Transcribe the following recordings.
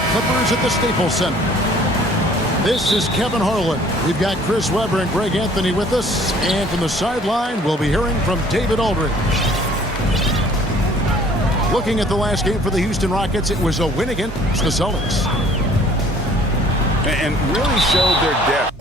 the Clippers at the Staples Center. This is Kevin Harlan. We've got Chris Webber and Greg Anthony with us. And from the sideline, we'll be hearing from David Aldridge. Looking at the last game for the Houston Rockets, it was a win against the Celtics. And really showed their depth.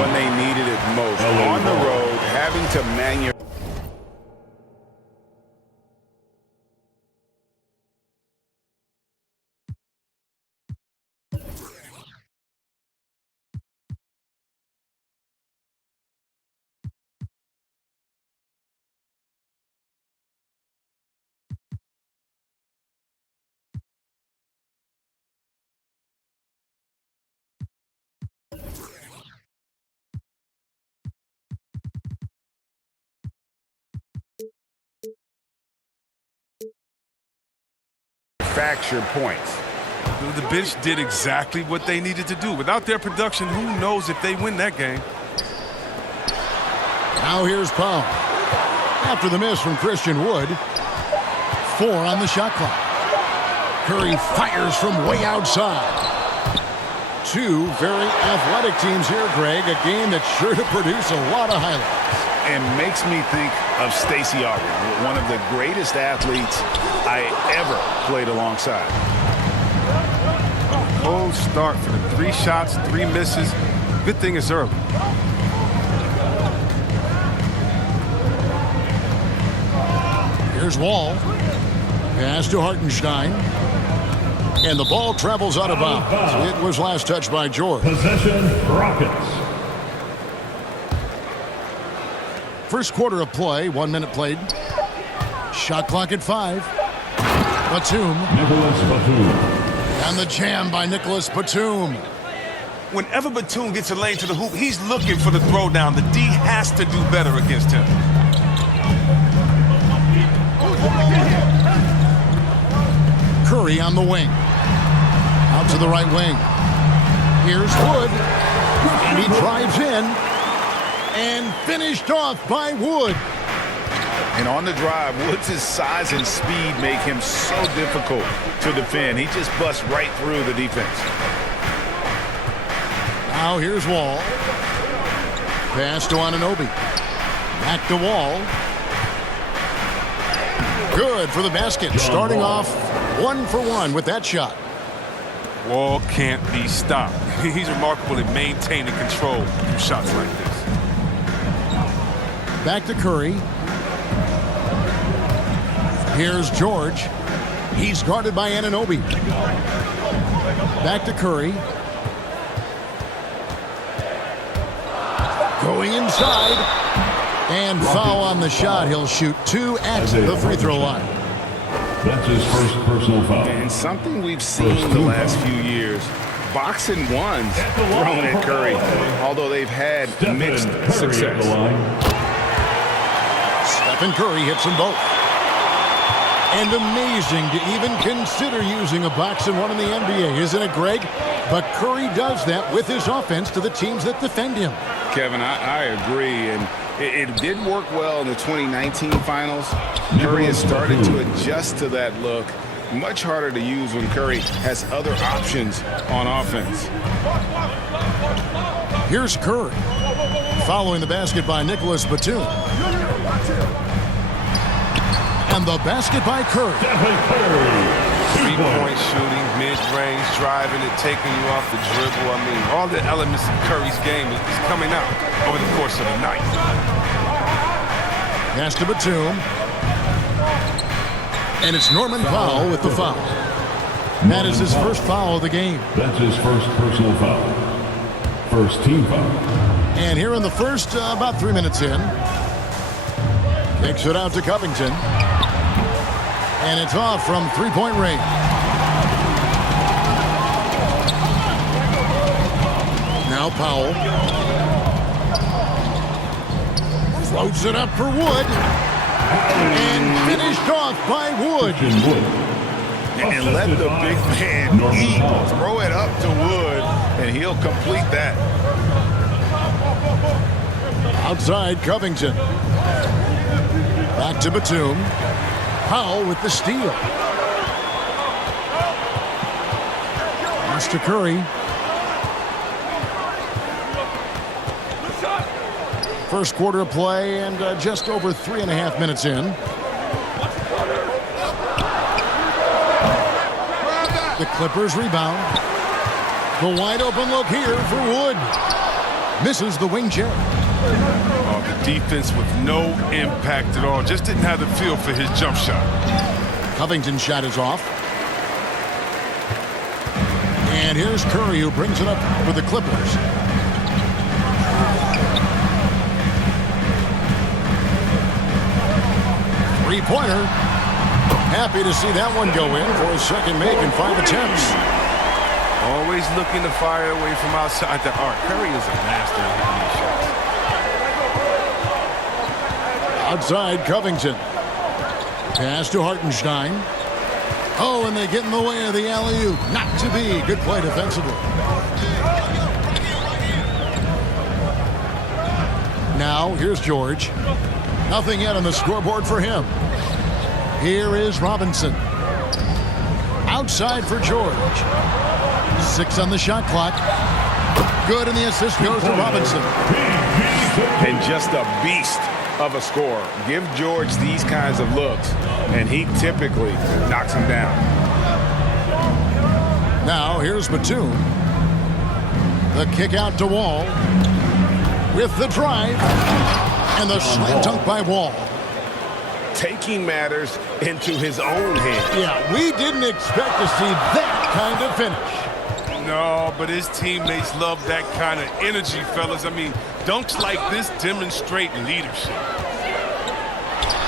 When they needed it most. On the road, having to manufacture. Points. The bench did exactly what they needed to do. Without their production, who knows if they win that game. Now here's Powell. After the miss from Christian Wood. 4 on the shot clock. Curry fires from way outside. 2 very athletic teams here, Greg. A game that's sure to produce a lot of highlights. And makes me think of Stacey Augmon, one of the greatest athletes I ever played alongside. Cold start for the 3 shots, 3 misses. Good thing it's early. Here's Wall. Pass to Hartenstein. And the ball travels out of bounds. It was last touched by George. Possession, Rockets. First quarter of play, 1 minute played. Shot clock at 5. Batum. Nicholas Batum. And the jam by Nicholas Batum. Whenever Batum gets a lane to the hoop, he's looking for the throwdown. The D has to do better against him. Curry on the wing. Out to the right wing. Here's Wood. And he drives in. And finished off by Wood. And on the drive, Woods' size and speed make him so difficult to defend. He just busts right through the defense. Now here's Wall. Pass to Anunoby. Back to Wall. Good for the basket. Starting off 1 for 1 with that shot. Wall can't be stopped. He's remarkable at maintaining control through shots like this. Back to Curry. Here's George. He's guarded by Anunoby. Back to Curry. Going inside. And foul on the shot. He'll shoot 2 at the free throw line. That's his first personal foul. And something we've seen the last few years. Boxing ones thrown at Curry, although they've had mixed success. Stephen Curry hits them both. And amazing to even consider using a boxing one in the NBA, isn't it, Greg? But Curry does that with his offense to the teams that defend him. Kevin, I agree, and it did work well in the 2019 finals. Curry has started to adjust to that look. Much harder to use when Curry has other options on offense. Here's Curry. Following the basket by Nicholas Batum. And the basket by Curry. Three-point shooting, mid-range, driving it, taking you off the dribble. I mean, all the elements of Curry's game is coming out over the course of the night. Pass to Batum. And it's Norman Powell with the foul. That is his first foul of the game. That's his first personal foul. First team foul. And here in the first, about 3 minutes in. Kicks it out to Covington. And it's off from three-point range. Now Powell. Floats it up for Wood. And finished off by Wood. And let the big man eat. Throw it up to Wood. and he'll complete that. Outside Covington. Back to Batum. Powell with the steal. Pass to Curry. First quarter of play and just over 3.5 minutes in. The Clippers rebound. The wide open look here for Wood. Misses the wing check. Oh, the defense with no impact at all. Just didn't have the feel for his jump shot. Covington's shot is off. And here's Curry who brings it up for the Clippers. Three-pointer. Happy to see that one go in for his second make in 5 attempts. Always looking to fire away from outside the arc. Curry is a master of hitting these shots. Outside Covington. Pass to Hartenstein. Oh, and they get in the way of the alley-oop. Not to be. Good play defensively. Now, here's George. Nothing yet on the scoreboard for him. Here is Robinson. Outside for George. 6 on the shot clock. Good, and the assist goes to Robinson. And just a beast of a scorer. Give George these kinds of looks, and he typically knocks him down. Now, here's Batum. The kick out to Wall. With the drive. And the slam dunk by Wall. Taking matters into his own hands. Yeah, we didn't expect to see that kind of finish. No, but his teammates love that kind of energy, fellas. I mean, dunks like this demonstrate leadership.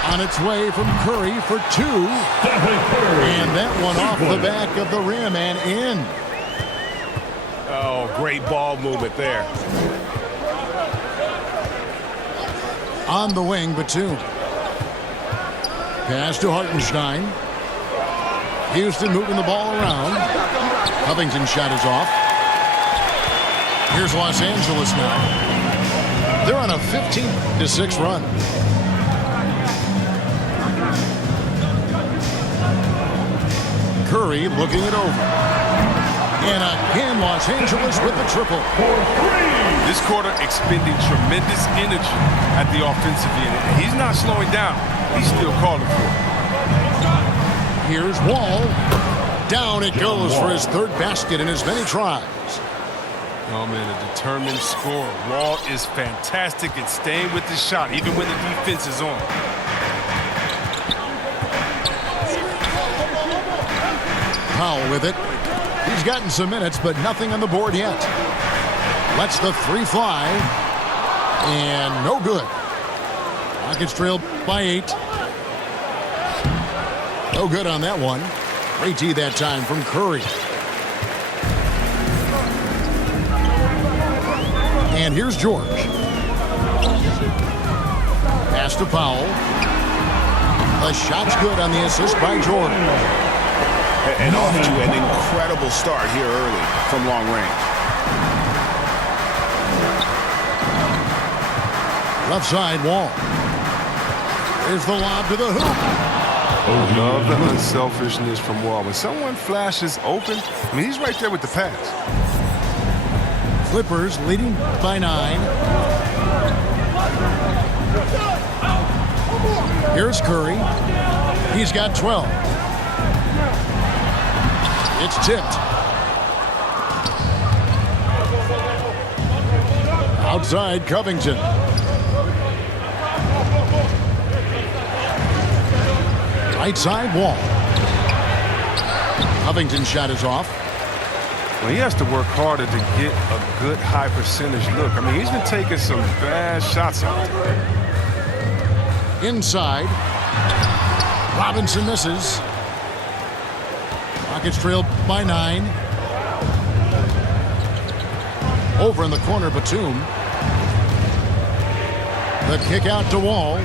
On its way from Curry for 2. And that one off the back of the rim and in. Oh, great ball movement there. On the wing, Batum. Pass to Hartenstein. Houston moving the ball around. Covington's shot is off. Here's Los Angeles now. They're on a 15-6 run. Curry looking it over. And again, Los Angeles with the triple. This quarter expending tremendous energy at the offensive end. He's not slowing down. He's still calling for it. Here's Wall. Down it goes for his third basket in as many tries. Oh, man, a determined scorer. Wall is fantastic at staying with the shot, even when the defense is on. Powell with it. He's gotten some minutes, but nothing on the board yet. Lets the 3 fly. And no good. Rockets trailed by 8. No good on that one. Great tee that time from Curry. And here's George. Pass to Powell. The shot's good on the assist by Jordan. And off to an incredible start here early from long range. Left side Wall. Here's the lob to the hoop. Love the unselfishness from Wall. When someone flashes open, I mean, he's right there with the pass. Clippers leading by 9. Here's Curry. He's got 12. It's tipped. Outside Covington. Right side Wall. Covington's shot is off. Well, he has to work harder to get a good high percentage look. I mean, he's been taking some bad shots out there. Inside. Robinson misses. Rockets trailed by 9. Over in the corner, Batum. The kick out to Wall.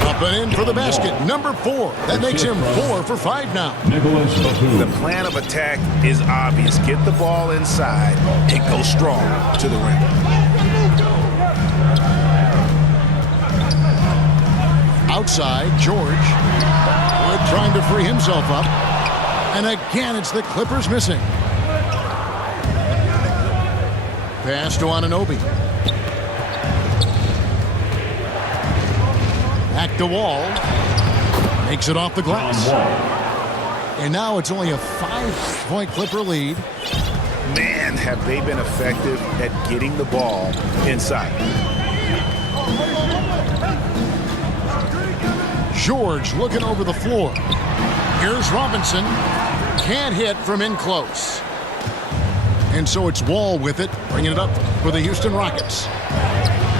The Up and in for the basket. Number 4. That makes him 4 for 5 now. Nicholas Batum. The plan of attack is obvious. Get the ball inside and go strong to the rim. Outside, George. Wood trying to free himself up. And again, it's the Clippers missing. Pass to Anunoby. Back to Wall. Makes it off the glass. And now it's only a 5-point Clipper lead. Man, have they been effective at getting the ball inside. George looking over the floor. Here's Robinson. Can't hit from in close. And so it's Wall with it, bringing it up for the Houston Rockets.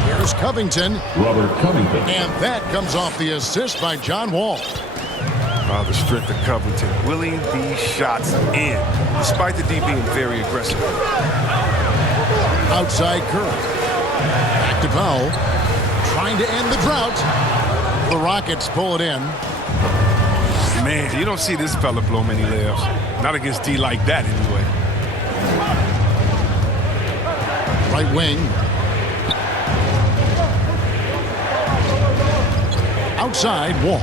Here's Covington. Robert Covington. And that comes off the assist by John Wall. The strength of Covington, willing these shots in, despite the D being very aggressive. Outside Curry. Back to Powell. Trying to end the drought. The Rockets pull it in. Man, you don't see this fella blow many layups. Not against D like that, anyway. Right wing. Outside, Wall.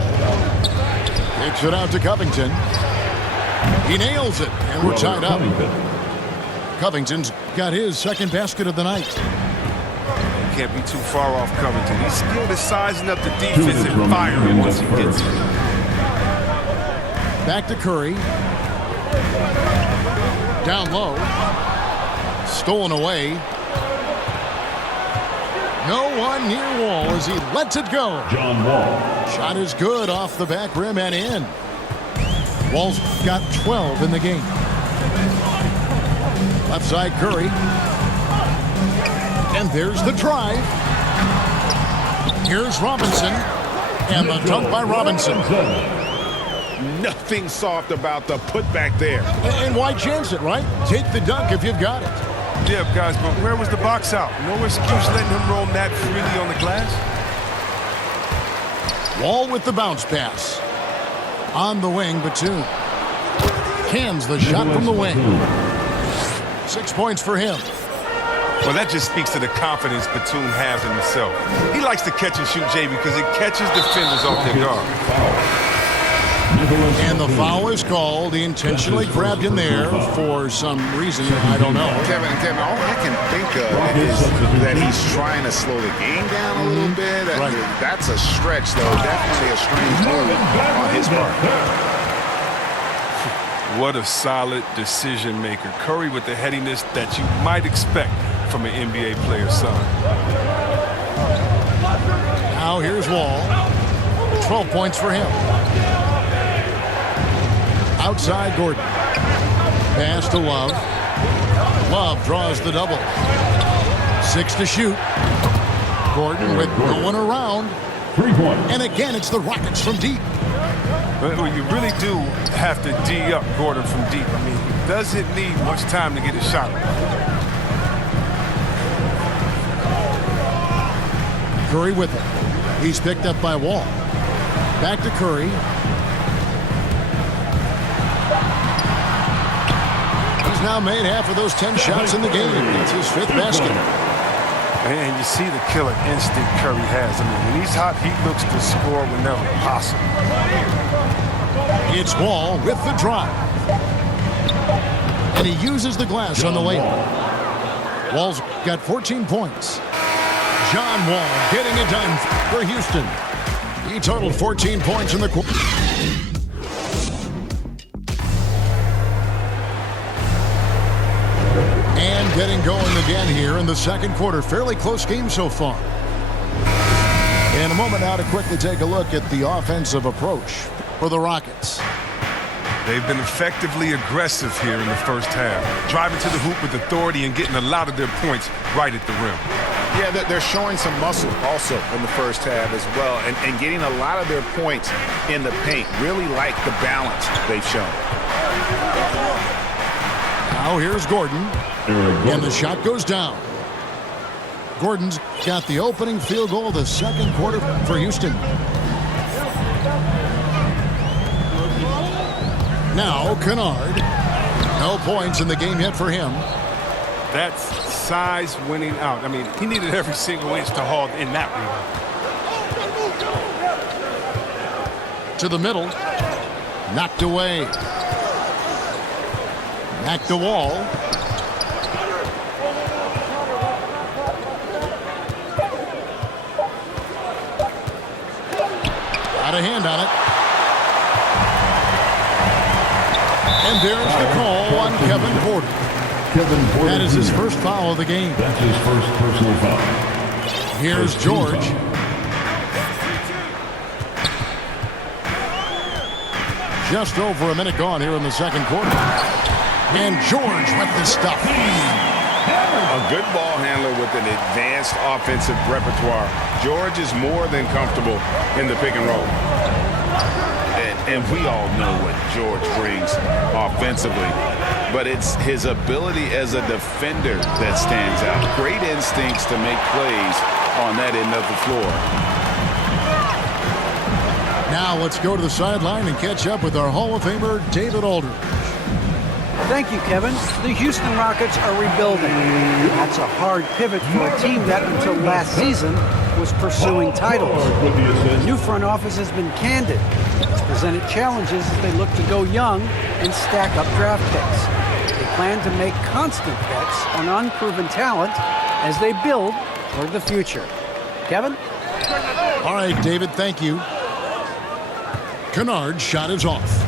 Kicks it out to Covington. He nails it, and we're tied up. Covington's got his second basket of the night. Can't be too far off Covington. He's skilled at sizing up the defense and firing once he gets it. Back to Curry. Down low. Stolen away. No one near Wall as he lets it go. John Wall. Shot is good off the back rim and in. Wall's got 12 in the game. Left side Curry. And there's the drive. Here's Robinson. And the dunk by Robinson. Nothing soft about the putback there. And why chance it, right? Take the dunk if you've got it. Yeah, guys, but where was the box out? No excuse letting him roam that freely on the glass. Wall with the bounce pass. On the wing, Batum. Cans the shot from the wing. 6 points for him. Well, that just speaks to the confidence Batum has in himself. He likes to catch and shoot, Jay, because it catches defenders off their guard. And the foul is called. He intentionally grabbed him there for some reason. I don't know. Kevin, all I can think of is that he's trying to slow the game down a little bit. Right. That's a stretch, though. Definitely a strange move on his part. What a solid decision maker. Curry with the headiness that you might expect from an NBA player's son. Now here's Wall. 12 points for him. Outside Gordon. Pass to Love. Love draws the double. 6 to shoot. Gordon with no one around. 3 points. And again, it's the Rockets from deep. Well, you really do have to D up Gordon from deep. I mean, he doesn't need much time to get his shot. Curry with it. He's picked up by Wall. Back to Curry. He's now made half of those 10 shots in the game. It's his 5th basket. And you see the killer instinct Curry has. I mean, when he's hot, he looks to score whenever possible. It's Wall with the drive. And he uses the glass on the layup. Wall's got 14 points. John Wall getting it done for Houston. He totaled 14 points in the quarter. And getting going again here in the second quarter. Fairly close game so far. In a moment now to quickly take a look at the offensive approach for the Rockets. They've been effectively aggressive here in the first half, driving to the hoop with authority and getting a lot of their points right at the rim. Yeah, they're showing some muscle also in the first half as well, and getting a lot of their points in the paint. Really like the balance they've shown. Now here's Gordon, and the shot goes down. Gordon's got the opening field goal of the second quarter for Houston. Now Kennard. No points in the game yet for him. That's size winning out. I mean, he needed every single inch to haul in that rebound. To the middle. Knocked away. Back to Wall. Got a hand on it. And there's the call on Kevin Porter. That is his first foul of the game. That's his first personal foul. Here's George. Just over a minute gone here in the second quarter. And George with the stuff. A good ball handler with an advanced offensive repertoire. George is more than comfortable in the pick and roll. And we all know what George brings offensively. But it's his ability as a defender that stands out. Great instincts to make plays on that end of the floor. Now let's go to the sideline and catch up with our Hall of Famer, David Aldridge. Thank you, Kevin. The Houston Rockets are rebuilding. That's a hard pivot for a team that until last season was pursuing titles. The new front office has been candid. It's presented challenges as they look to go young and stack up draft picks. They plan to make constant bets on unproven talent as they build toward the future. Kevin? All right, David, thank you. Kennard's shot is off.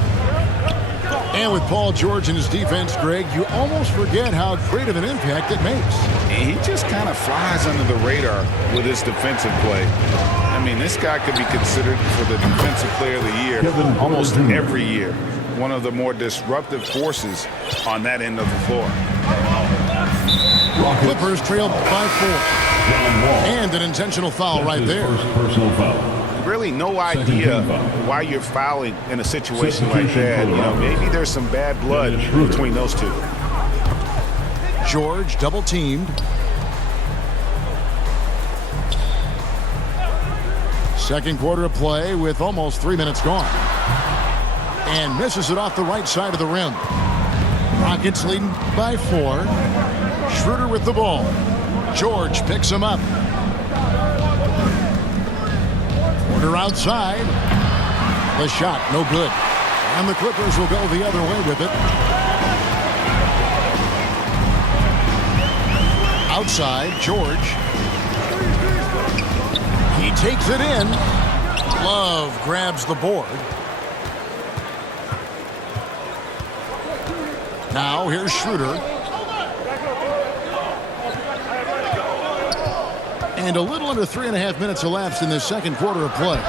And with Paul George and his defense, Greg, you almost forget how great of an impact it makes. He just kind of flies under the radar with his defensive play. I mean, this guy could be considered for the Defensive Player of the Year almost every year. One of the more disruptive forces on that end of the floor. Clippers trail by 4. And an intentional foul right there. First personal foul. Really no idea why you're fouling in a situation like that. You know, maybe there's some bad blood between those two. George double teamed. Second quarter of play with almost 3 minutes gone. And misses it off the right side of the rim. Rockets leading by 4. Schroeder with the ball. George picks him up. Porter outside. The shot, no good. And the Clippers will go the other way with it. Outside, George. He takes it in. Love grabs the board. Now here's Schroeder. And a little under 3.5 minutes elapsed in this second quarter of play.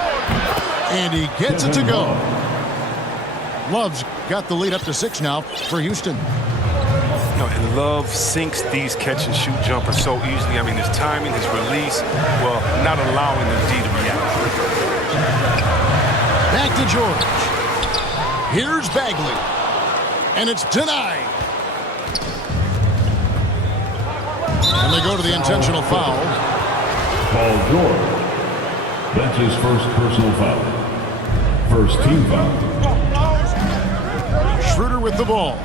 And he gets it to go. Love's got the lead up to 6 now for Houston. You know, and Love sinks these catch-and-shoot jumpers so easily. I mean, his timing, his release, well, not allowing the D to react. Back to George. Here's Bagley. And it's denied. And they go to the intentional foul. Paul George. That's his first personal foul. First team foul. Schroeder with the ball.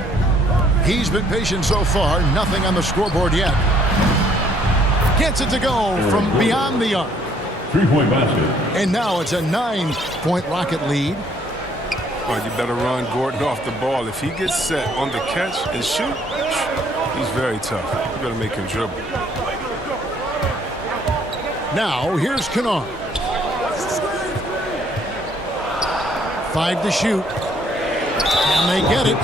He's been patient so far. Nothing on the scoreboard yet. Gets it to go from beyond the arc. 3-point basket. And now it's a 9-point Rocket lead. Well, you better run Gordon off the ball. If he gets set on the catch and shoot, he's very tough. You better make him dribble. Now, here's Kennard. 5 to shoot. And they get it.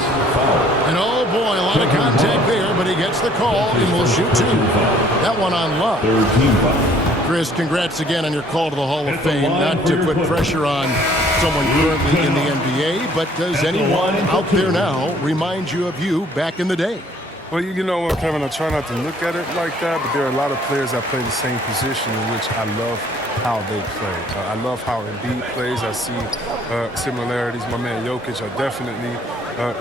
And oh boy, a lot of contact there, but he gets the call and will shoot 2. That one on Love. Third team foul. Chris, congrats again on your call to the Hall of Fame. Not to put pressure on someone currently in the NBA, but does anyone out there now remind you of you back in the day? Well, you know what, Kevin, I try not to look at it like that, but there are a lot of players that play the same position in which I love how they play. I love how Embiid plays. I see similarities. My man Jokic, I definitely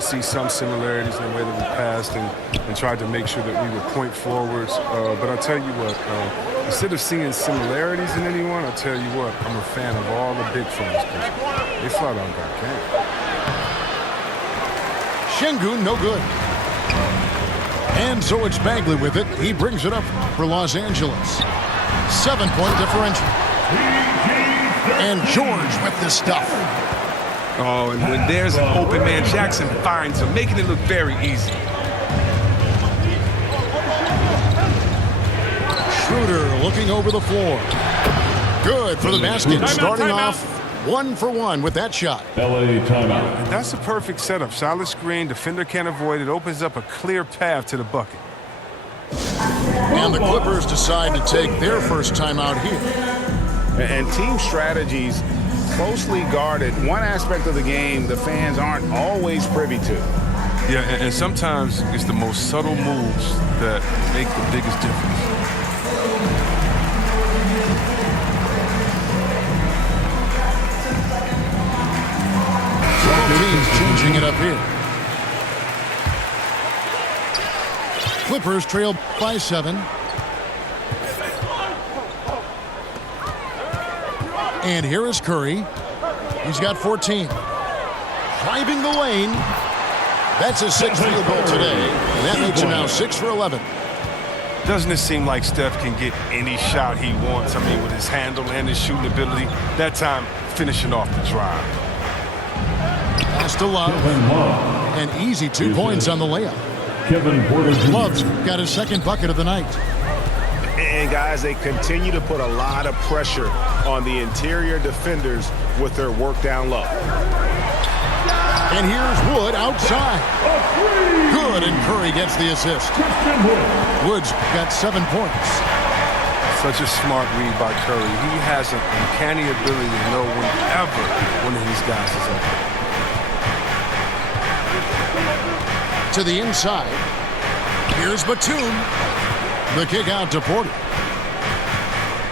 see some similarities in the way that we passed and tried to make sure that we would point forwards. But I tell you what, instead of seeing similarities in anyone, I tell you what, I'm a fan of all the big fellas because they flat out got game. Şengün, no good. And so it's Bagley with it. He brings it up for Los Angeles. 7-point differential. And George with the stuff. Oh, and when there's an open man, Jackson finds him, making it look very easy. Schroeder looking over the floor. Good for the basket. Starting off 1 for 1 with that shot. LA timeout. And that's a perfect setup. Solid screen, defender can't avoid it, opens up a clear path to the bucket. And the Clippers decide to take their first timeout here. And team strategies closely guarded. One aspect of the game the fans aren't always privy to. Yeah, and sometimes it's the most subtle moves that make the biggest difference. Teams changing it up here. Clippers trail by 7. And here is Curry. He's got 14. Driving the lane. That's his 6th field goal today. And that makes him now 6 for 11. Doesn't it seem like Steph can get any shot he wants? I mean, with his handle and his shooting ability. That time, finishing off the drive. Pass to Love. An easy 2 points on the layup. Kevin Porter Jr. Love's got his 2nd bucket of the night. And guys, they continue to put a lot of pressure on the interior defenders with their work down low. And here's Wood outside. Good, and Curry gets the assist. Wood's got 7 points. Such a smart read by Curry. He has an uncanny ability to know whenever one of these guys is open. To the inside. Here's Batum. The kick out to Porter.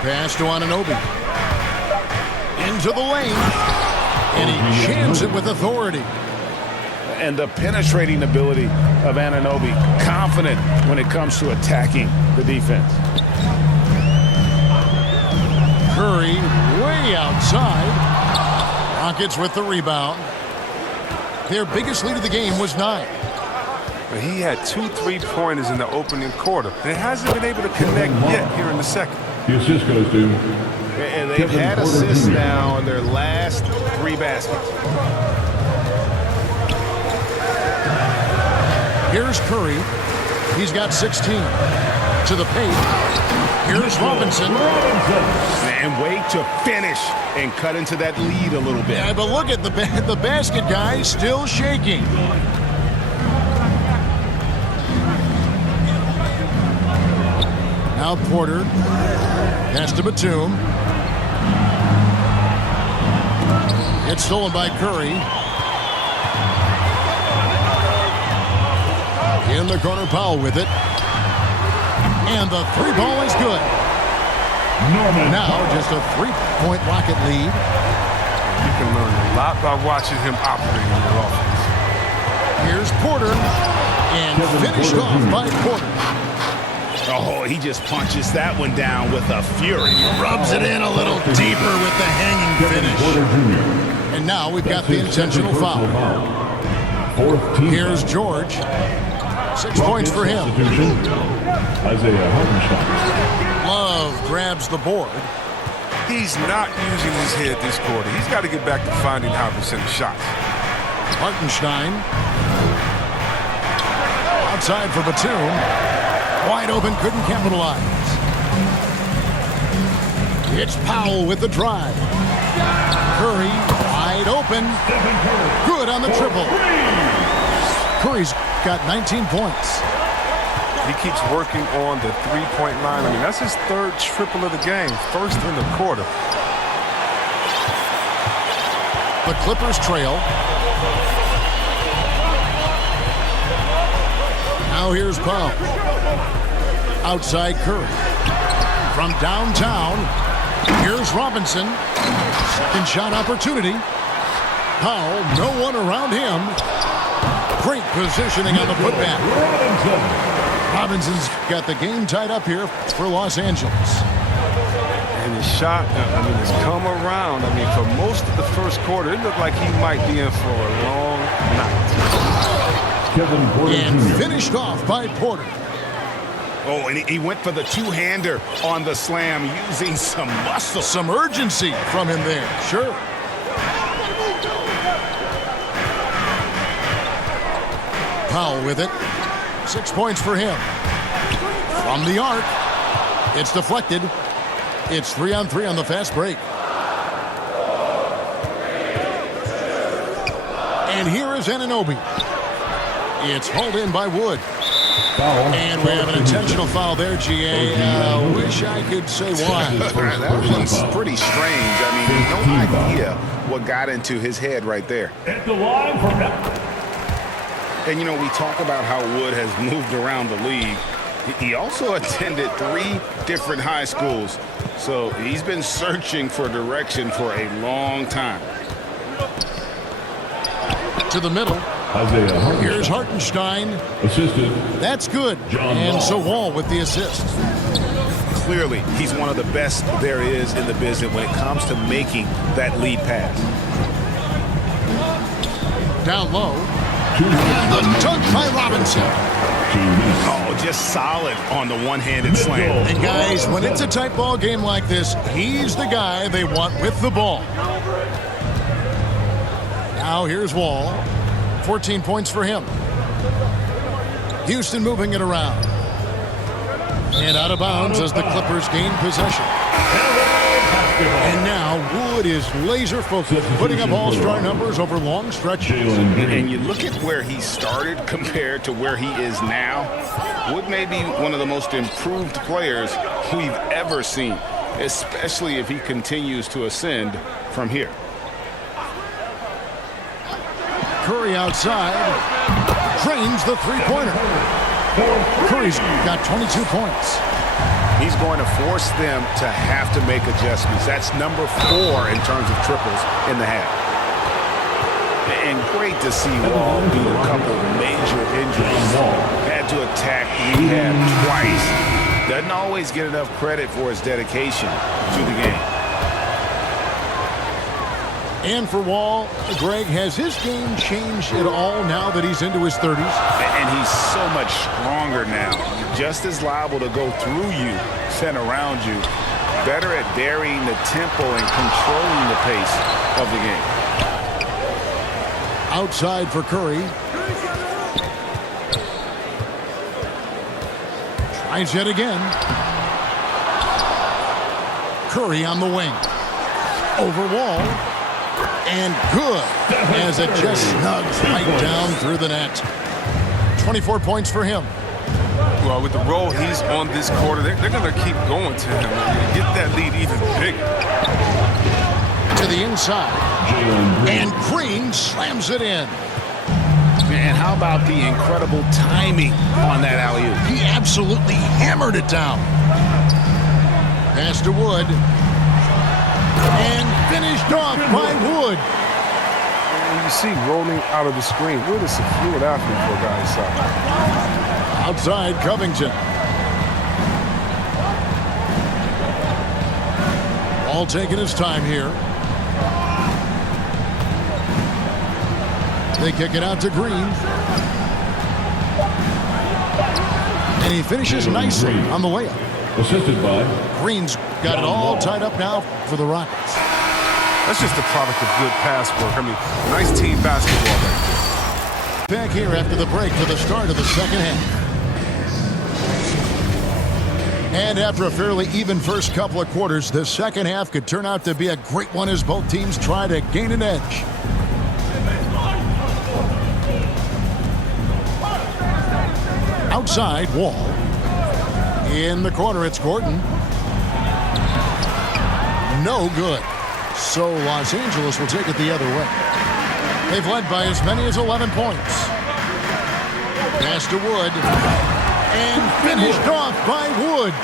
Pass to Anunoby. Into the lane. And he jams it with authority. And the penetrating ability of Anunoby. Confident when it comes to attacking the defense. Curry way outside. Rockets with the rebound. Their biggest lead of the game was 9. But he had 2 3-pointers in the opening quarter. And it hasn't been able to connect yet here in the second. The assist goes to And they've had assists now in their last 3 baskets. Here's Curry. He's got 16. To the paint. Here's Robinson. And wait to finish and cut into that lead a little bit. Yeah, but look at the basket guy still shaking. Now Porter. Pass to Batum. It's stolen by Curry. In the corner, Powell with it. And the 3 ball is good. Now just a 3-point Rocket lead. You can learn a lot by watching him operate in your offense. Here's Porter. And finished off by Porter. Oh, he just punches that one down with a fury. Rubs it in a little deeper with the hanging finish. And now we've got the intentional foul. Here's George. 6 points for him. Isaiah Hartenstein. Love grabs the board. He's not using his head this quarter. He's got to get back to finding high percentage shots. Hartenstein. Outside for Batum. Wide open, couldn't capitalize. It's Powell with the drive. Curry wide open. Good on the triple. Curry's got 19 points. He keeps working on the 3-point line. I mean, that's his 3rd triple of the game. 1st in the quarter. The Clippers trail. Now here's Powell. Outside Curry. From downtown, here's Robinson. Second shot opportunity. Powell, no one around him. Great positioning on the putback. Robinson's got the game tied up here for Los Angeles. And his shot, has come around. For most of the first quarter, it looked like he might be in for a long night. Kevin Porter And Jr. finished off by Porter. Oh, and he went for the two-hander on the slam using some muscle. Some urgency from him there, sure. Powell with it. 6 points for him. From the arc. It's deflected. It's 3-on-3 on the fast break. And here is Anunoby. It's hauled in by Wood. And we have an intentional foul there, GA. Wish I could say why. That one's pretty strange. I mean, no idea what got into his head right there. At the line for And, you know, we talk about how Wood has moved around the league. He also attended 3 different high schools. So he's been searching for direction for a long time. To the middle. Here's Hartenstein. Assisted. That's good. And so Wall with the assist. Clearly, he's one of the best there is in the business when it comes to making that lead pass. Down low. And the dunk by Robinson. Oh, just solid on the one-handed slam. And guys, when it's a tight ball game like this, he's the guy they want with the ball. Now here's Wall. 14 points for him. Houston moving it around. And out of bounds as the Clippers gain possession. And now Wood is laser focused, putting up all-star numbers over long stretches. And you look at where he started compared to where he is now. Wood may be one of the most improved players we've ever seen, especially if he continues to ascend from here. Curry outside. Drains the three-pointer. Curry's got 22 points. He's going to force them to have to make adjustments. That's number 4 in terms of triples in the half. And great to see Wall do a couple major injuries. Had to attack rehab twice. Doesn't always get enough credit for his dedication to the game. And for Wall, Greg, has his game changed at all now that he's into his 30s? And he's so much stronger now. Just as liable to go through you than around you. Better at varying the tempo and controlling the pace of the game. Outside for Curry. Tries yet again. Curry on the wing. Over Wall. And good, as it just snugs right down through the net. 24 points for him. Well, with the role he's on this quarter, they're going to keep going to him and get that lead even bigger. To the inside. And Green slams it in. And how about the incredible timing on that alley-oop? He absolutely hammered it down. Pass to Wood. And finished off by Wood. And you see rolling out of the screen. Wood is a fluid athlete for a guy inside. Outside Covington. All taking his time here. They kick it out to Green. And he finishes nicely on the layup. Assisted by Green's got it all tied up now for the Rockets. That's just a product of good pass work. I mean, nice team basketball right there. Back here after the break for the start of the second half. And after a fairly even first couple of quarters, the second half could turn out to be a great one as both teams try to gain an edge. Outside, Wall. In the corner, it's Gordon. No good. So Los Angeles will take it the other way. They've led by as many as 11 points. Pass to Wood. And finished off by Wood.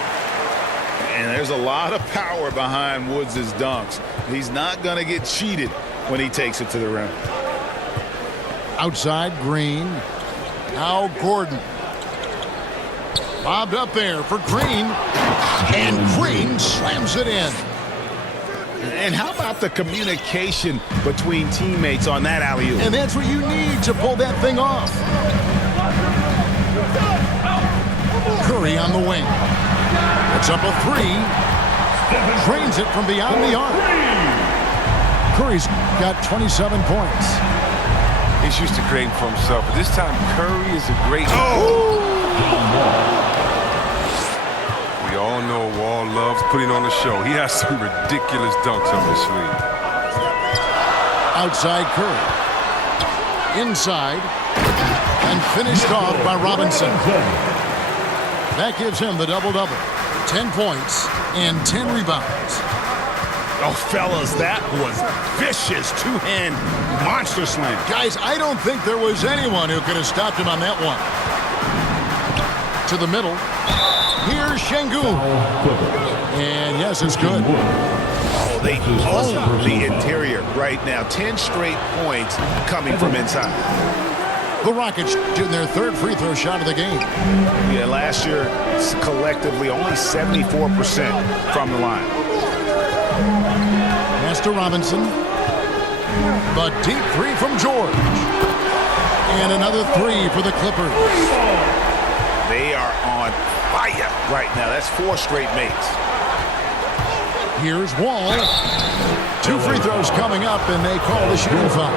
And there's a lot of power behind Woods' dunks. He's not going to get cheated when he takes it to the rim. Outside, Green. Now Gordon. Bobbed up there for Green. And Green slams it in. And how about the communication between teammates on that alley-oop? And that's what you need to pull that thing off. Curry on the wing. Puts up a three. Drains it from beyond the arc. Curry's got 27 points. He's used to creating for himself, but this time Curry is a great... We all know Wall loves putting on a show. He has some ridiculous dunks on his sleeve. Outside Curry. Inside. And finished off by Robinson. That gives him the double-double. 10 points and 10 rebounds. Oh, fellas, that was vicious two-hand monster slam. Guys, I don't think there was anyone who could have stopped him on that one. To the middle. Here's Şengün. And yes, it's good. Oh, they own the interior right now. 10 straight points coming from inside. The Rockets shooting their third free throw shot of the game. Yeah, last year, collectively, only 74% from the line. Pass to Robinson. The deep three from George. And another three for the Clippers. They are on fire right now. That's 4 straight makes. Here's Wall. 2 free throws coming up, and they call the shooting foul.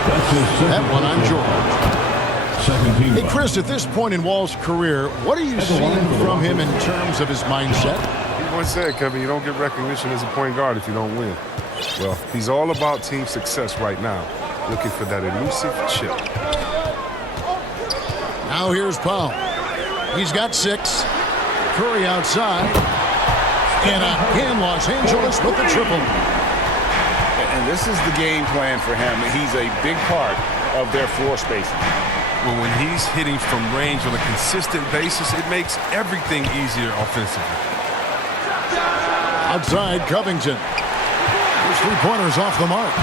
That one on George. Hey, Chris, at this point in Wall's career, what are you seeing from him in terms of his mindset? He once said, Kevin, you don't get recognition as a point guard if you don't win. Well, he's all about team success right now, looking for that elusive chip. Now here's Powell. He's got 6. Curry outside. And again, Los Angeles with the triple. And this is the game plan for him. He's a big part of their floor spacing. Well, when he's hitting from range on a consistent basis, it makes everything easier offensively. Outside Covington. His 3-pointers off the mark.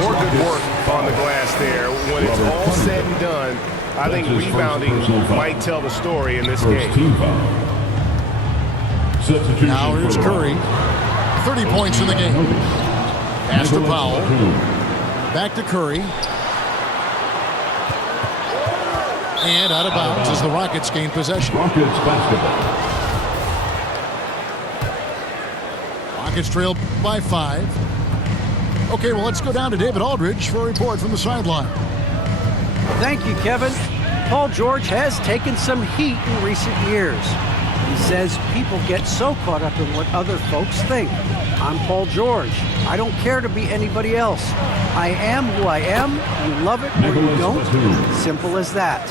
More good work on the glass there. When it's all said and done, I think rebounding might tell the story in this game. Now here's Curry. 30 points in the game. Pass to Powell. Back to Curry. And out of bounds as the Rockets gain possession. Rockets basketball. Rockets trail by 5. Okay, well, let's go down to David Aldridge for a report from the sideline. Thank you, Kevin. Paul George has taken some heat in recent years. He says people get so caught up in what other folks think. I'm Paul George. I don't care to be anybody else. I am who I am. You love it or you don't. Simple as that.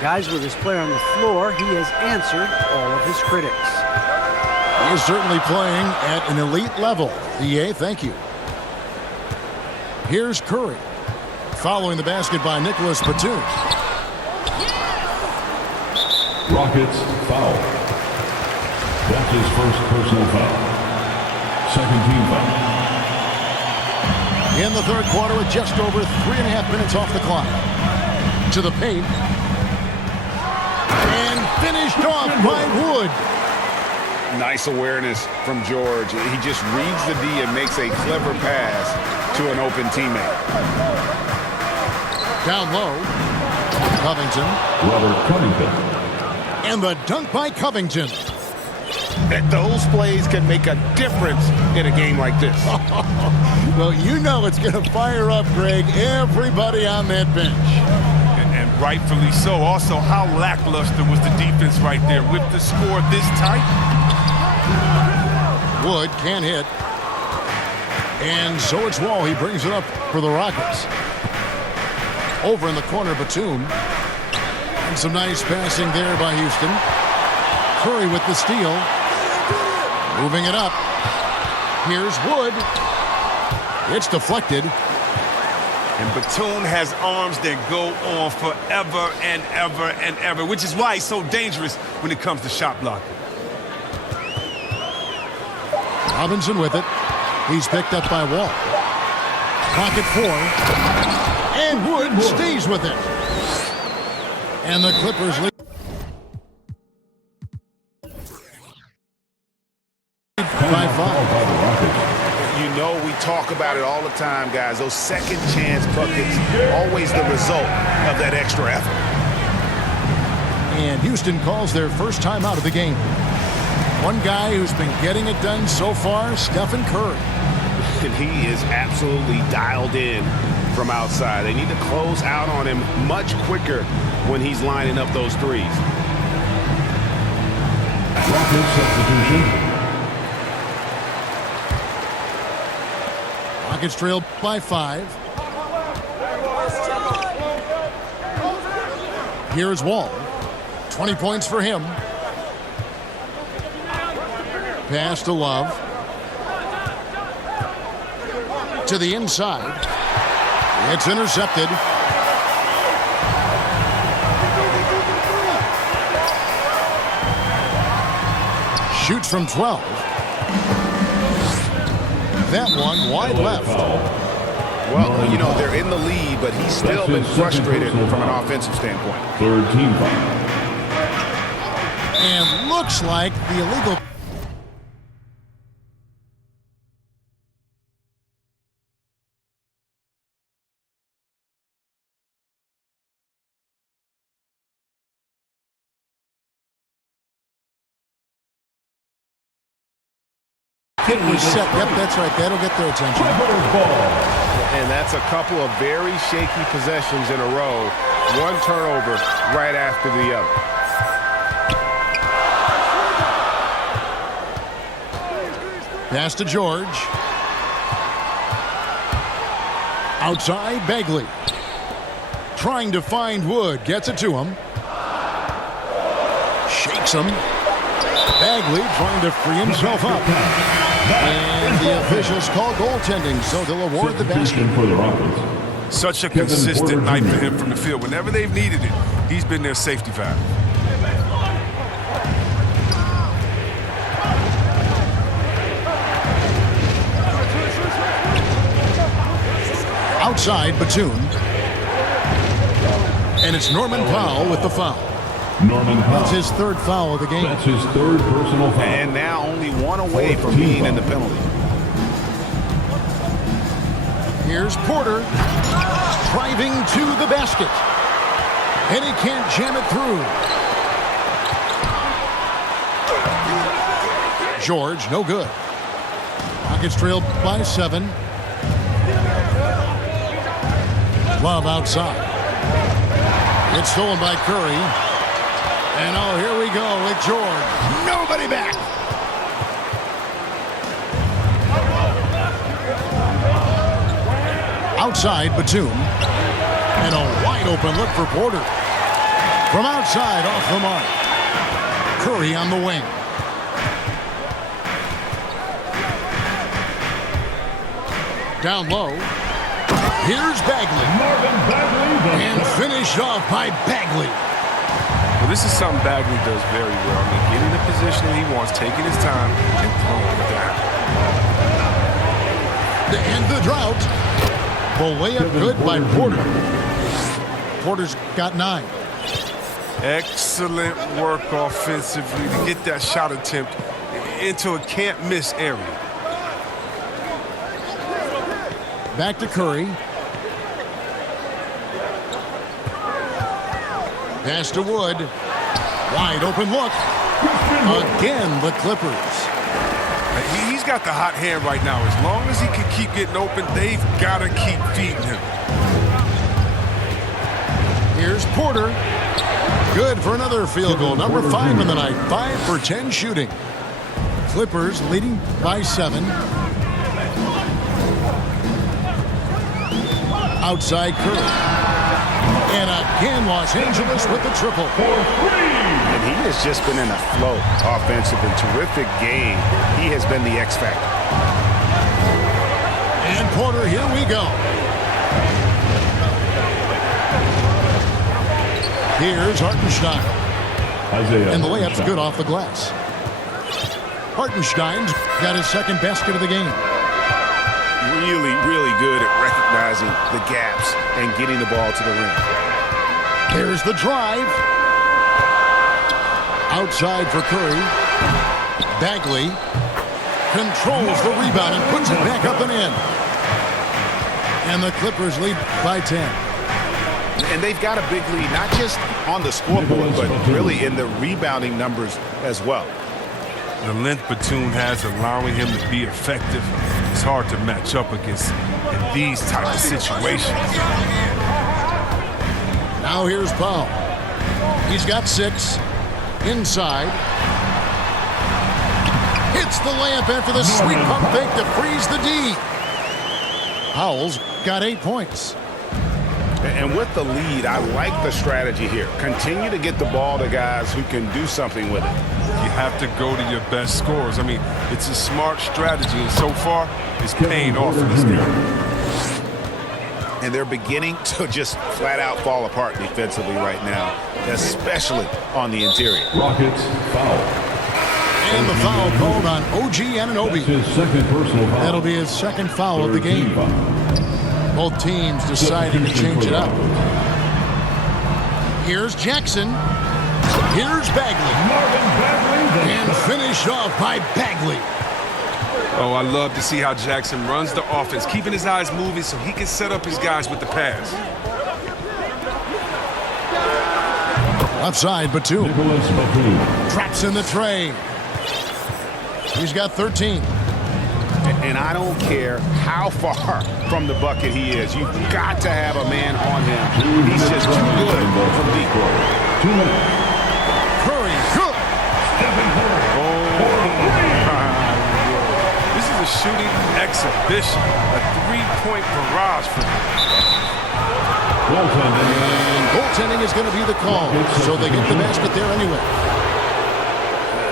Guys, with his play on the floor, he has answered all of his critics. He is certainly playing at an elite level. EA, thank you. Here's Curry. Following the basket by Nicholas Batum. Rockets foul. That's his first personal foul. Second team foul. In the third quarter with just over 3.5 minutes off the clock. To the paint. And finished off by Wood. Nice awareness from George. He just reads the D and makes a clever pass to an open teammate. Down low. Covington. Robert Covington. And the dunk by Covington. That those plays can make a difference in a game like this. Well, you know it's going to fire up, Greg, everybody on that bench. And rightfully so. Also, how lackluster was the defense right there with the score this tight? Wood can't hit. And so it's Wall. He brings it up for the Rockets. Over in the corner, Batum. And some nice passing there by Houston. Curry with the steal. Moving it up. Here's Wood. It's deflected. And Batum has arms that go on forever and ever and ever, which is why he's so dangerous when it comes to shot blocking. Robinson with it. He's picked up by Wall. Pocket 4. And Wood stays with it. And the Clippers lead by 5. You know, we talk about about it all the time, guys. Those second chance buckets, always the result of that extra effort. And Houston calls their first time out of the game. One guy who's been getting it done so far, Stephen Curry. And he is absolutely dialed in from outside. They need to close out on him much quicker when he's lining up those threes. Rocket substitution. Rockets trailed by 5. Here's Wall. 20 points for him. Pass to Love. To the inside. It's intercepted. Shoots from 12. That one wide left. Well, you know, they're in the lead, but he's still been frustrated from an offensive standpoint. Third team foul. And looks like the illegal... Hit was set. Yep, that's right. That'll get their attention. And that's a couple of very shaky possessions in a row. One turnover right after the other. Pass to George. Outside, Bagley. Trying to find Wood. Gets it to him. Shakes him. Bagley trying to free himself up. And the officials call goaltending, so they'll award the basket. For the Rockets. Such a consistent night for him from the field. Whenever they've needed it, he's been their safety valve. Outside, Batum. And it's Norman Powell with the foul. Norman Powell. That's his third foul of the game. That's his third personal foul. And now only one away from being in the penalty. Here's Porter. Driving to the basket. And he can't jam it through. George, no good. Rockets trailed by 7. Love outside. It's stolen by Curry. And oh, here we go with George. Nobody back. Outside, Batum. And a wide open look for Porter. From outside, off the mark. Curry on the wing. Down low. Here's Bagley. And finished off by Bagley. Well, this is something Bagley does very well. I mean, getting the position that he wants, taking his time, and throwing it down. To end the drought. The layup good by Porter. Porter's got 9. Excellent work offensively to get that shot attempt into a can't-miss area. Back to Curry. Pass to Wood. Wide open look. Again, the Clippers. He's got the hot hand right now. As long as he can keep getting open, they've got to keep feeding him. Here's Porter. Good for another field goal. Number 5 in the night. 5 for 10 shooting. Clippers leading by 7. Outside Curry. And again, Los Angeles with the triple. And he has just been in a flow, offensive and terrific game. He has been the X factor. And Porter, here we go. Here's Hartenstein. And the layup's good off the glass. Hartenstein's got his second basket of the game. Really, really good at recognizing the gaps and getting the ball to the rim. There's the drive. Outside for Curry. Bagley controls the rebound and puts it back up and in. And the Clippers lead by 10. And they've got a big lead, not just on the scoreboard, but really in the rebounding numbers as well. The length Batum has allowing him to be effective is hard to match up against in these type of situations. Now here's Powell. He's got 6. Inside. Hits the layup after the sweet pump fake to freeze the D. Powell's got 8 points. And with the lead, I like the strategy here. Continue to get the ball to guys who can do something with it. You have to go to your best scorers. I mean, it's a smart strategy, and so far, it's paying off in this game. And they're beginning to just flat out fall apart defensively right now, especially on the interior. Rockets foul. And the foul called on OG Anunoby. That's his second personal foul. That'll be his second foul of the game. Both teams deciding to change it up. Here's Jackson. Here's Bagley. And finished off by Bagley. Oh, I love to see how Jackson runs the offense, keeping his eyes moving so he can set up his guys with the pass. Left side, Batum. Traps in the tray. He's got 13. And I don't care how far from the bucket he is. You've got to have a man on him. He's just too good from deep. Curry, good. This is a shooting exhibition, a three-point barrage for him. And goaltending is going to be the call, so they get the basket there anyway.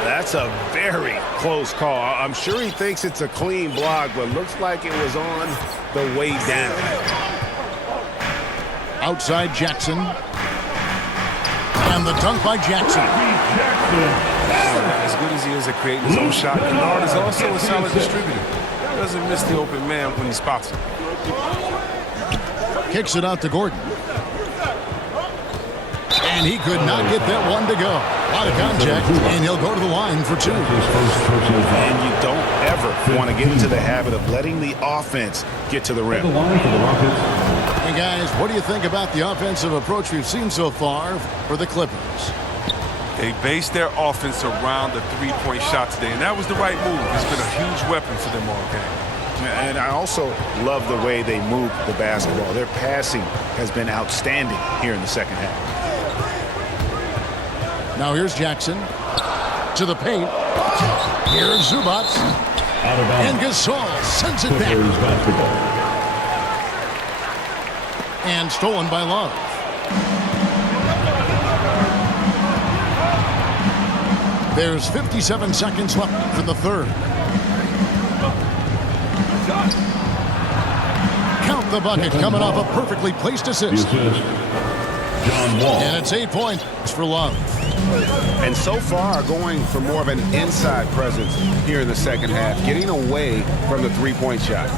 That's a very close call. I'm sure he thinks it's a clean block, but looks like it was on the way down. Outside Jackson. And the dunk by Jackson. As good as he is at creating his own shot, Kennard is also a solid distributor. Doesn't miss the open man when he spots him. Kicks it out to Gordon. And he could not get that one to go. Out of contact, and he'll go to the line for 2. And you don't ever want to get into the habit of letting the offense get to the rim. Hey guys, what do you think about the offensive approach we've seen so far for the Clippers? They based their offense around the three-point shot today, and that was the right move. It's been a huge weapon for them all game. And I also love the way they move the basketball. Their passing has been outstanding here in the second half. Now here's Jackson to the paint. Here's Zubac. And Gasol sends it back. And stolen by Love. There's 57 seconds left for the third. Count the bucket coming off a perfectly placed assist. John Wall. And it's 8 points for Love. And so far, going for more of an inside presence here in the second half, getting away from the three-point shot.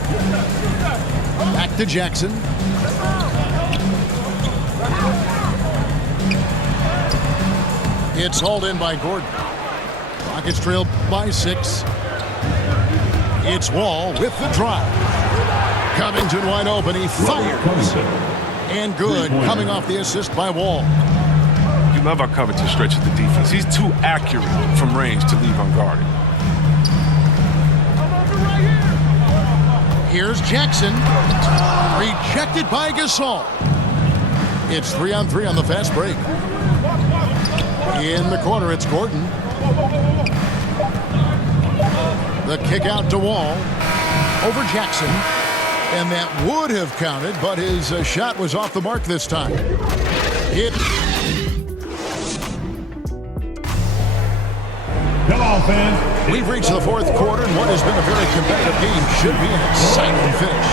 Back to Jackson. It's hauled in by Gordon. Rockets trail by 6. It's Wall with the drive. Covington wide open. He fires. And good, coming off the assist by Wall. You love how Covington stretches the defense. He's too accurate from range to leave unguarded. Here's Jackson. Rejected by Gasol. It's 3-on-3 on the fast break. In the corner, it's Gordon. The kick out to Wall. Over Jackson. And that would have counted, but his shot was off the mark this time. Come on, fans. We've reached the fourth quarter, and what has been a very competitive game should be an exciting finish.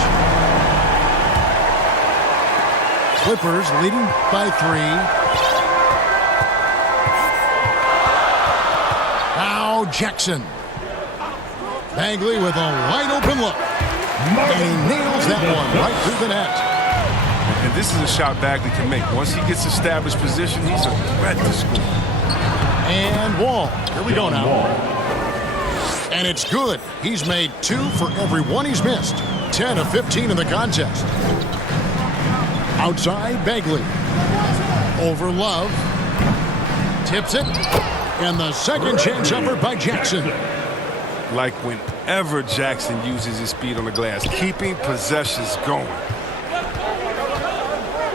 Clippers leading by 3. Now Jackson. Bagley with a wide open look. And he nails that one right through the net. And this is a shot Bagley can make. Once he gets established position, he's a threat to score. And Wall. Here we go now. And it's good. He's made 2 for every one he's missed. 10 of 15 in the contest. Outside, Bagley. Over Love. Tips it. And the second chance effort by Jackson. Like whenever Jackson uses his speed on the glass, keeping possessions going.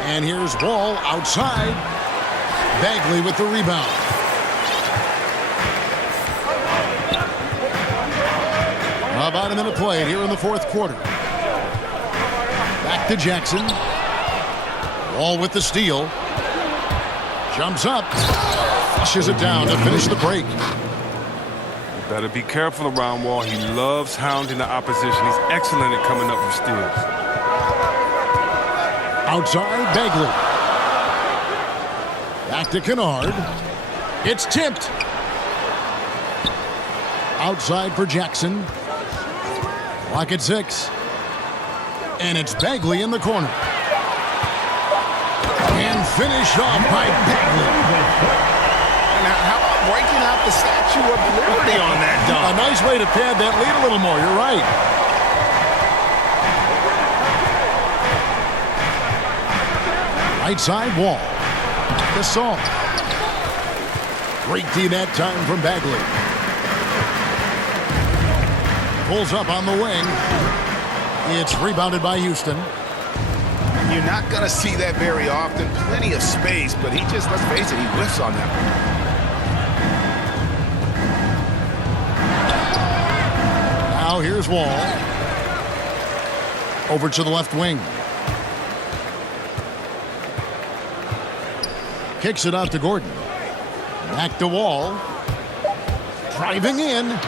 And here's Wall outside. Bagley with the rebound. About a minute played here in the fourth quarter. Back to Jackson. Wall with the steal. Jumps up. Flushes it down to finish the break. Better be careful around Wall. He loves hounding the opposition. He's excellent at coming up with steals. Outside, Bagley. Back to Kennard. It's tipped. Outside for Jackson. Clock at 6. And it's Bagley in the corner. And finished off by Bagley. Now, how about breaking out the Statue of Liberty on that dunk? A nice way to pad that lead a little more. You're right. Right side, Wall. Gasol. Great D that time from Bagley. Pulls up on the wing. It's rebounded by Houston. You're not going to see that very often. Plenty of space, but he just, let's face it, he whiffs on that one. Now here's Wall. Over to the left wing. Kicks it out to Gordon. Back to Wall. Driving in.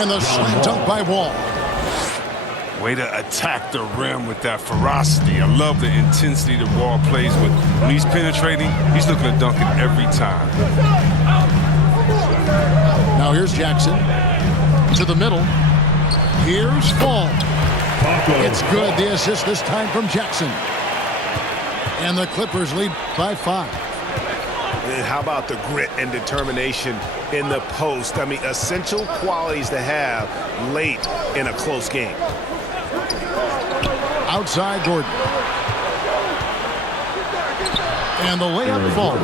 And the slam dunk by Wall. Way to attack the rim with that ferocity. I love the intensity that Wall plays with. When he's penetrating, he's looking to dunk it every time. Now here's Jackson. To the middle. Here's Wall. It's good. The assist this time from Jackson. And the Clippers lead by 5. And how about the grit and determination in the post? I mean, essential qualities to have late in a close game. Outside Gordon. And the layup falls.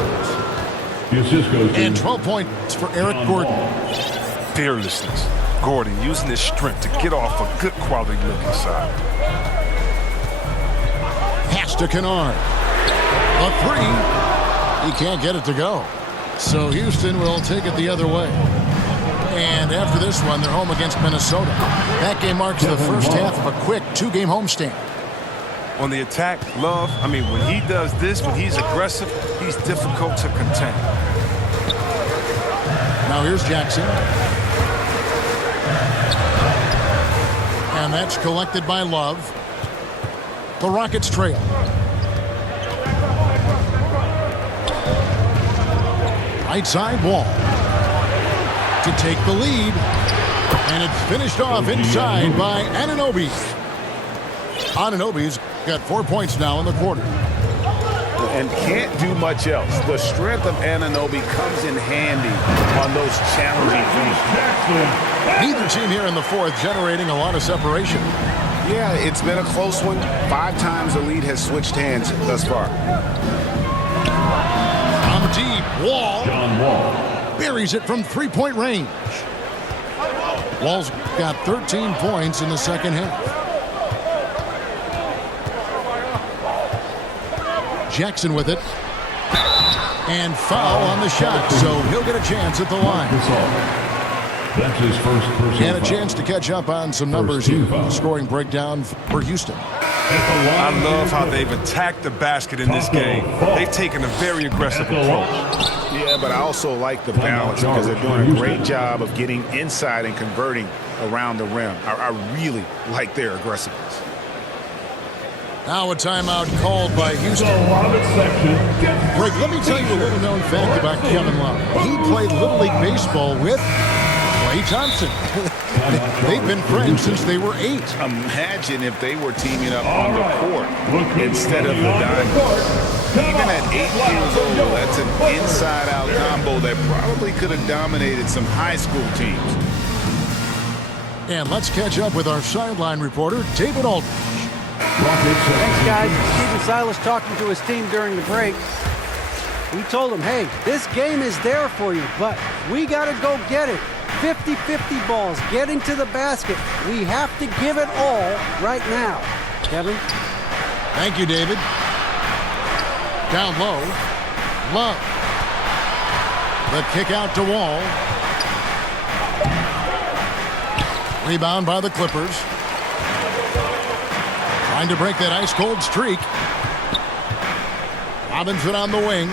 And 12 points for Eric Gordon. Fearlessness. Gordon using his strength to get off a good quality look inside. Pass to Kennard. A 3. He can't get it to go. So Houston will take it the other way. And after this one, they're home against Minnesota. That game marks the first half of a quick 2-game homestand. On the attack, Love, I mean, when he does this, when he's aggressive, he's difficult to contain. Now here's Jackson. And that's collected by Love. The Rockets trail. Right side, Wall. To take the lead. And it's finished off inside by Anunoby. Anunoby's got 4 points now in the quarter. And can't do much else. The strength of Anunoby comes in handy on those challenging finishes. Neither team here in the fourth generating a lot of separation. Yeah, it's been a close one. 5 times the lead has switched hands thus far. From deep, Wall buries it from 3-point range. Wall's got 13 points in the second half. Jackson with it. And foul on the shot, so he'll get a chance at the line. That's his first personal And a chance to catch up on some numbers here. Scoring breakdown for Houston. I love how they've attacked the basket in this game. They've taken a very aggressive approach. Yeah, but I also like the balance because they're doing a great job of getting inside and converting around the rim. I really like their aggressiveness. Now a timeout called by Houston. Greg, let me tell you a little known fact about Kevin Love. He played Little League Baseball with Klay Thompson. They've been friends since they were 8. Imagine if they were teaming up on the court instead of the diamond. Even at 8 years old, that's an inside-out combo that probably could have dominated some high school teams. And let's catch up with our sideline reporter, David Aldridge. Thanks, guys. Stephen Silas talking to his team during the break. We told him, hey, this game is there for you, but we got to go get it. 50-50 balls, getting to the basket. We have to give it all right now. Kevin? Thank you, David. Down low. Love. The kick out to Wall. Rebound by the Clippers. Trying to break that ice-cold streak. Robinson on the wing.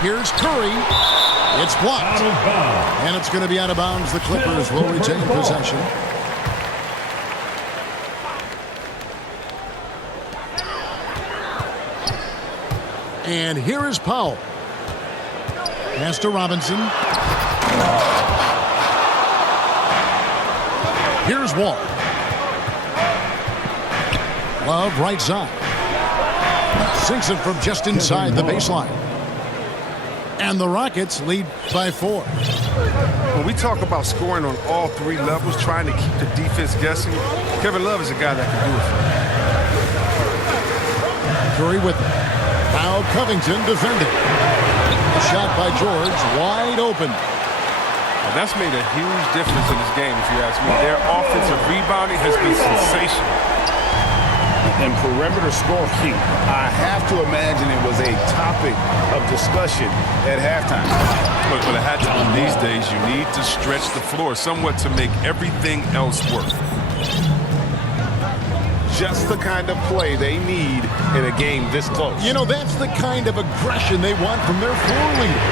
Here's Curry. It's blocked. And it's going to be out of bounds. The Clippers will retain possession. And here is Powell. Pass to Robinson. Here's Wall. Love right side. Sinks it from just inside the baseline. And the Rockets lead by 4. When we talk about scoring on all 3 levels, trying to keep the defense guessing, Kevin Love is a guy that can do it for him. Curry with it. Now Covington defending. A shot by George, wide open. Now that's made a huge difference in this game, if you ask me. Their offensive rebounding has been sensational. And perimeter scoring, I have to imagine it was a topic of discussion at halftime. But at halftime these days, you need to stretch the floor somewhat to make everything else work. Just the kind of play they need in a game this close. You know, that's the kind of aggression they want from their floor leader.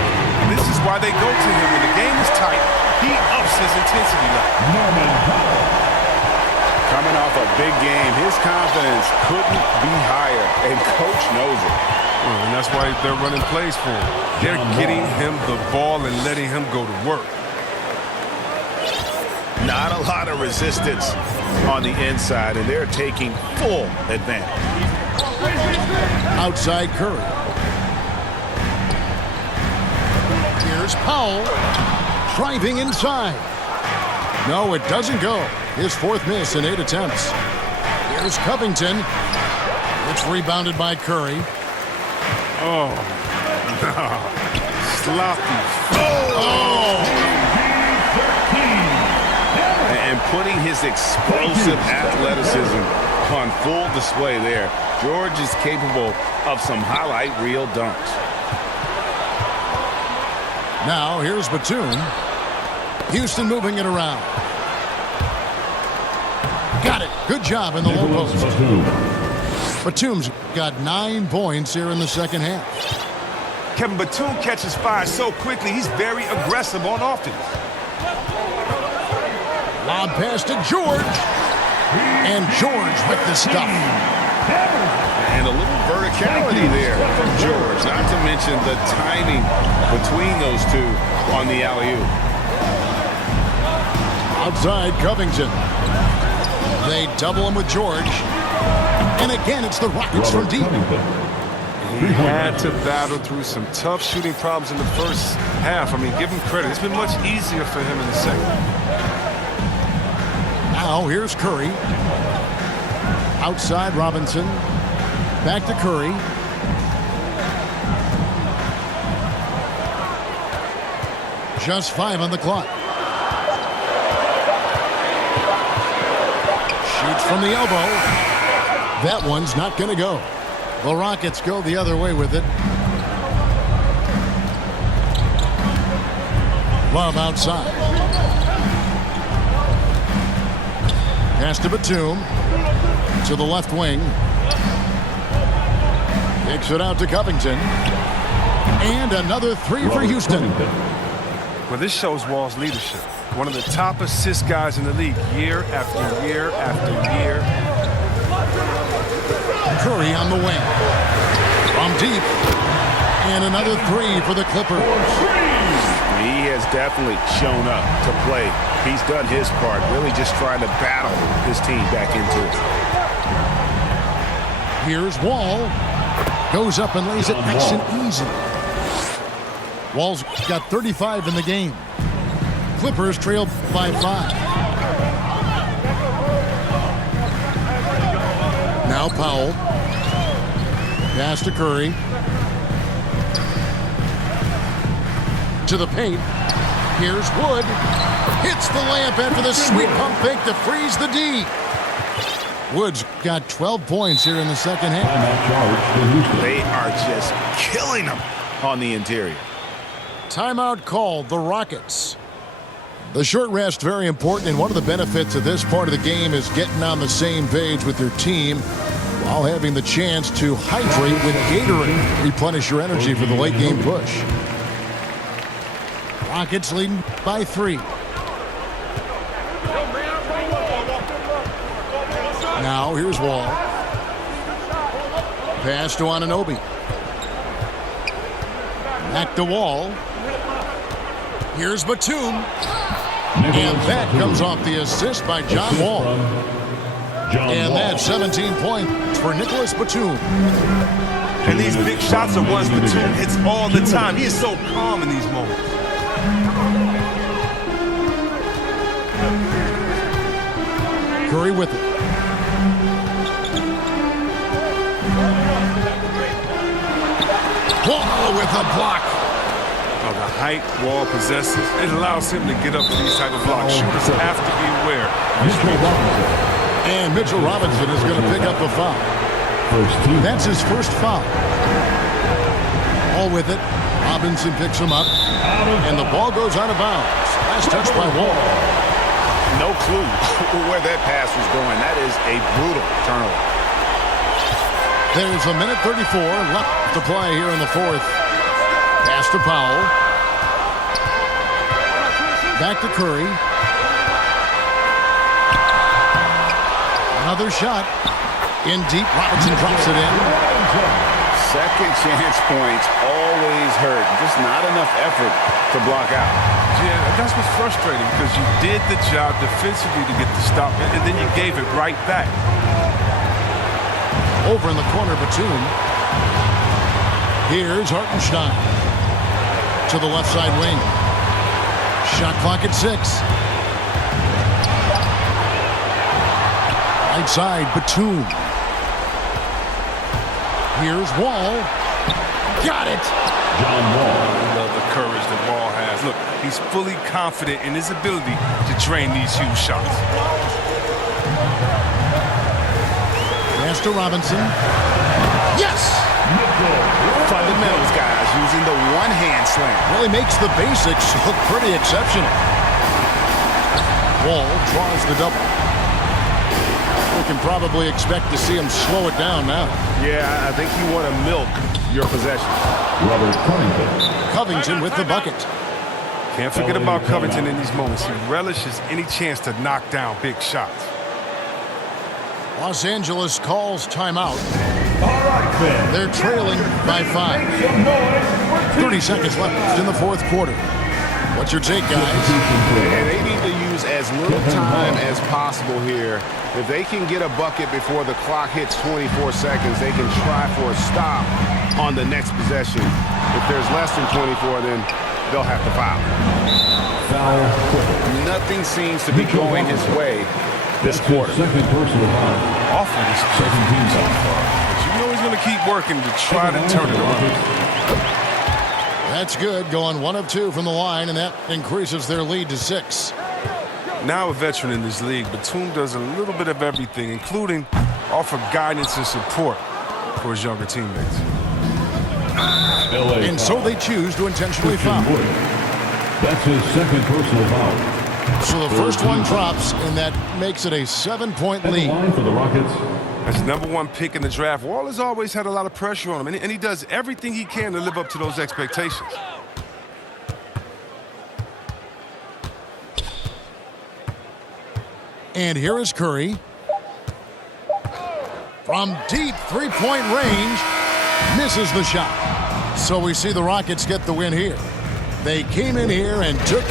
This is why they go to him. When the game is tight, he ups his intensity level. Coming off a big game, his confidence couldn't be higher, and coach knows it. And that's why they're running plays for him. They're getting him the ball and letting him go to work. Not a lot of resistance on the inside, and they're taking full advantage. Outside Curry. Here's Powell. Driving inside. No, it doesn't go. His 4th miss in 8 attempts. Here's Covington. It's rebounded by Curry. Oh, sloppy. Oh! And putting his explosive athleticism on full display there. George is capable of some highlight reel dunks. Now here's Batum. Houston moving it around. Got it. Good job in the low post. Batum's got 9 points here in the second half. Kevin, Batum catches fire so quickly, he's very aggressive on offense. Lob pass to George. And George with the stuff. And a little verticality there from George, not to mention the timing between those two on the alley-oop. Outside Covington. They double him with George. And again, it's the Rockets from deep. He had to battle through some tough shooting problems in the first half. I mean, give him credit. It's been much easier for him in the second. Now here's Curry. Outside Robinson. Back to Curry. Just 5 on the clock. Shoots from the elbow. That one's not going to go. The Rockets go the other way with it. Love outside. Pass to Batum. To the left wing. Takes it out to Covington. And another 3 for Houston. Well, this shows Wall's leadership. One of the top assist guys in the league, year after year after year. Curry on the wing. From deep. And another 3 for the Clippers. He has definitely shown up to play. He's done his part, really just trying to battle his team back into it. Here's Wall. Goes up and lays it nice and easy. Wall's got 35 in the game. Clippers trail by 5. Now Powell. Pass to Curry. To the paint. Here's Wood. Hits the layup after the sweet pump fake to freeze the D. Wood's got 12 points here in the second half. They are just killing them on the interior. Timeout called, the Rockets. The short rest, very important, and one of the benefits of this part of the game is getting on the same page with your team while having the chance to hydrate with Gatorade. Replenish your energy for the late game push. Rockets leading by 3. Now here's Wall. Pass to Anunoby. Back to Wall. Here's Batum. And that comes off the assist by John Wall. And that's 17 points for Nicholas Batum. And these big shots are ones Batum hits all the time. He is so calm in these moments. Curry with it. Wall with a block. Oh, the height Wall possesses, it allows him to get up to these type of blocks. Shooters have to be aware. And Mitchell Robinson is going to pick up a foul. That's his first foul. All with it. Robinson picks him up. And the ball goes out of bounds. Last touch by Wall. No clue where that pass was going. That is a brutal turnover. There's a minute 34 left to play here in the fourth. Pass to Powell. Back to Curry. Another shot. In deep. Robinson drops it in. Second chance points always hurt. Just not enough effort to block out. Yeah, that's what's frustrating because you did the job defensively to get the stop, and then you gave it right back. Over in the corner, Batum. Here's Hartenstein. To the left side wing. Shot clock at 6. Right side, Batum. Here's Wall. Got it. John Wall. I love the courage that Wall has. Look, he's fully confident in his ability to drain these huge shots. Pass to Robinson. Yes! Fundamentals, guys, using the one-hand slam. Well, he makes the basics look pretty exceptional. Wall draws the double. We can probably expect to see him slow it down now. Yeah, I think you want to milk your possession. Robert Covington. Covington with the bucket. Can't forget about Covington in these moments. He relishes any chance to knock down big shots. Los Angeles calls timeout. All right, then. They're trailing by 5. 30 seconds left in the fourth quarter. What's your take, guys? And they need to use as little time as possible here. If they can get a bucket before the clock hits 24 seconds, they can try for a stop on the next possession. If there's less than 24, then they'll have to foul. Foul. Nothing seems to be going his way this quarter. Second personal foul. Often it's 17 so far. But you know he's going to keep working to try to turn it around. That's good. Going 1 of 2 from the line, and that increases their lead to 6. Now a veteran in this league, Batum does a little bit of everything, including offer guidance and support for his younger teammates. And so they choose to intentionally foul. That's his second personal foul. So the first one drops, and that makes it a 7-point And the lead. line for the Rockets. As #1 pick in the draft, Wall has always had a lot of pressure on him, and he does everything he can to live up to those expectations. And here is Curry. From deep three-point range, misses the shot. So we see the Rockets get the win here. They came in here and took